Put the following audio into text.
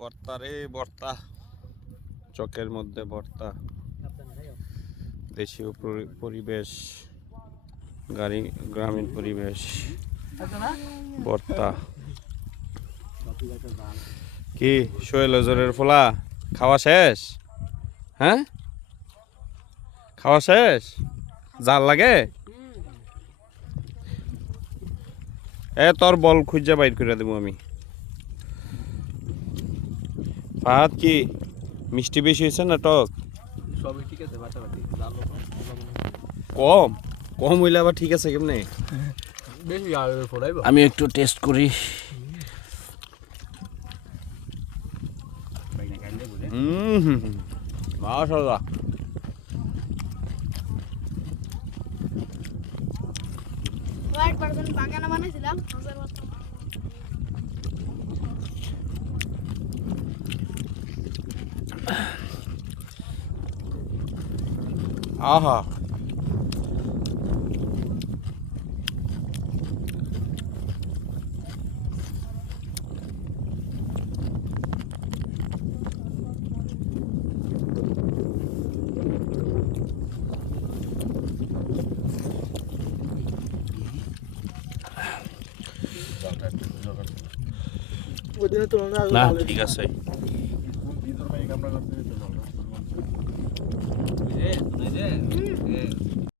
ভর্তা রে ভর্তা, চকের মধ্যে ভর্তা, দেশীয় পরিবেশ, গ্রামীণ পরিবেশ, ভর্তা। কি সোহেল ওজরের ফোলা খাওয়া শেষ? হ্যাঁ, খাওয়া শেষ? জাল লাগে? তোর বল খুঁজে বাইর করে দেবো আমি। ফাহাদ কি মিষ্টি বেশি হয়েছে না টক? সবই ঠিক আছে, কম কম হইলে আবার ঠিক আছে কেমনে? বেশি আর ফোড়াইব। আমি একটু টেস্ট করি। মাশাআল্লাহ, বাগানে বানাইছিলাম। আহা, না ঠিক আছে। এই যে